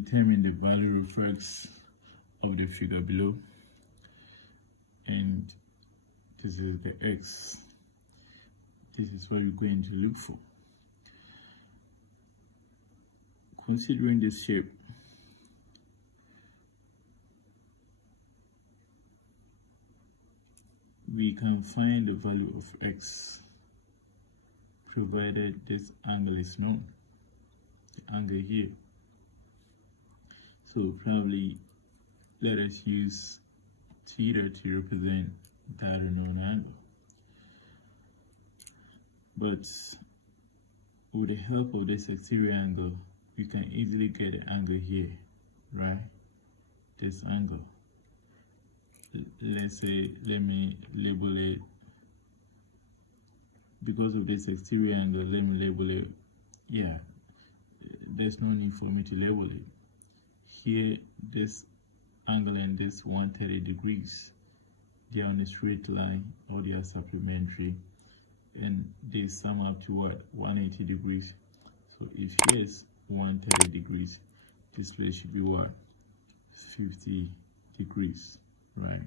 determine the value of x of the figure below, and this is the x. This is what we're going to look for. Considering this shape, we can find the value of x provided this angle is known, the angle here. So probably let us use theta to represent that unknown angle. But with the help of this exterior angle, we can easily get the angle here, right? This angle. Let's say, let me label it, because of this exterior angle, let me label it, yeah, there's no need for me to label it. Here, this angle and this 130 degrees, they are on a straight line, or they are supplementary, and they sum up to what? 180 degrees. So if here's 130 degrees, this place should be what? 50 degrees, right?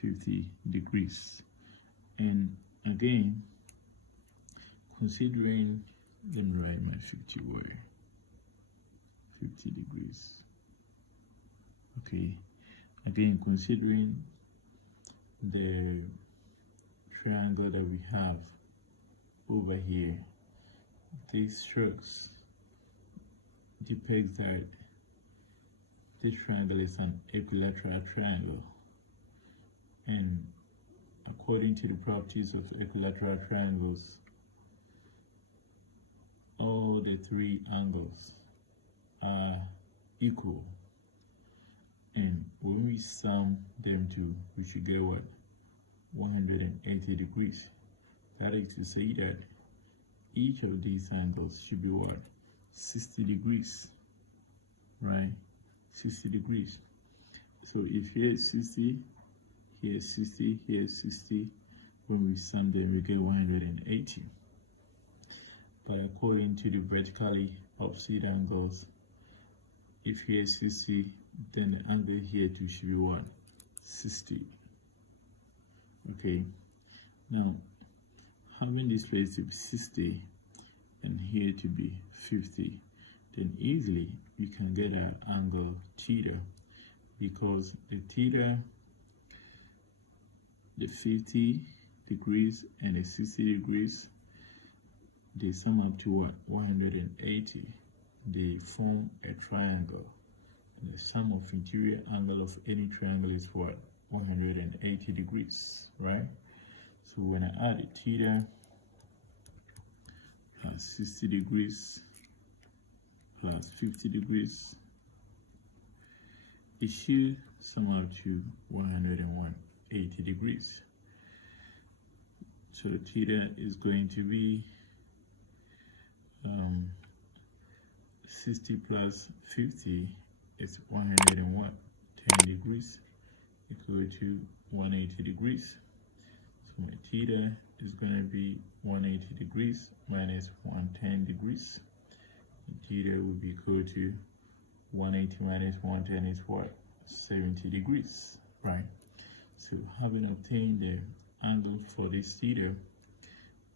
50 degrees. And again, considering, let me write my 50 word, 50 degrees. Okay, again, considering the triangle that we have over here, these strokes depict that this triangle is an equilateral triangle, and according to the properties of equilateral triangles, all the three angles are equal, and when we sum them two, we should get what? 180 degrees. That is to say that each of these angles should be what? 60 degrees, right? 60 degrees. So if here is 60, here is 60, here is 60, when we sum them, we get 180. But according to the vertically opposite angles, if here is 60, then the angle here too should be what? 60. Okay, now having this place to be 60 and here to be 50, then easily we can get our angle theta, because the theta, the 50 degrees and the 60 degrees, they sum up to what? 180. They form a triangle, and the sum of interior angle of any triangle is what? 180 degrees, right? So when I add a theta plus 60 degrees plus 50 degrees, it should sum up to 180 degrees. So the theta is going to be 60 plus 50 is 110 degrees, equal to 180 degrees. So my theta is going to be 180 degrees minus 110 degrees. And theta will be equal to 180 minus 110 is what? 70 degrees, right? So having obtained the angle for this theta,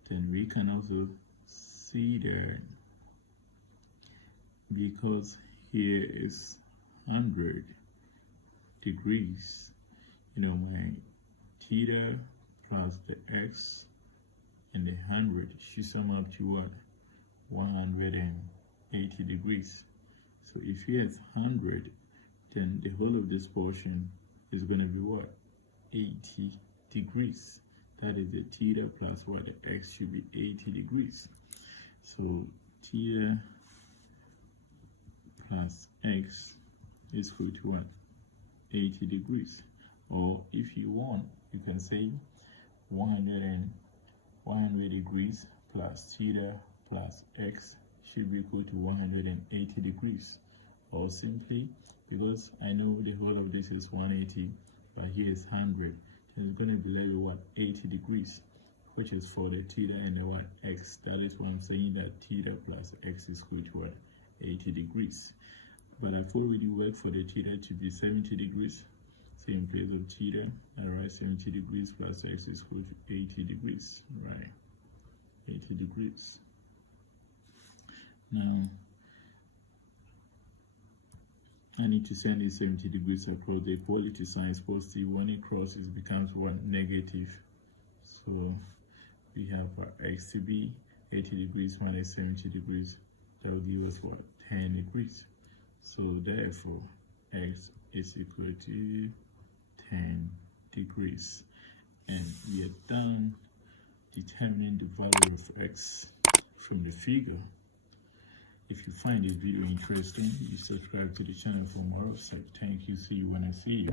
then we can also see that because here is 100 degrees, you know, my theta plus the x and the 100 should sum up to what? 180 degrees. So if here is 100, then the whole of this portion is going to be what? 80 degrees. That is the theta plus what? The x should be 80 degrees. So theta plus x is equal to what? 80 degrees. Or if you want, you can say 100 degrees plus theta plus x should be equal to 180 degrees. Or simply, because I know the whole of this is 180, but here is 100, then it's going to be left with what? 80 degrees, which is for the theta and the what? X. That is why I'm saying that theta plus x is equal to what? 80 degrees. but I've already worked for the theta to be 70 degrees. So in place of theta, I write 70 degrees plus x is equal to 80 degrees, right? 80 degrees. Now, I need to send these 70 degrees across. The equality sign is positive. When it crosses, it becomes one negative. So we have our x to be 80 degrees minus 70 degrees. That will give us what? 10 degrees. So therefore, x is equal to 10 degrees. And we are done determining the value of x from the figure. If you find this video interesting, you subscribe to the channel for more. So thank you. See you when I see you.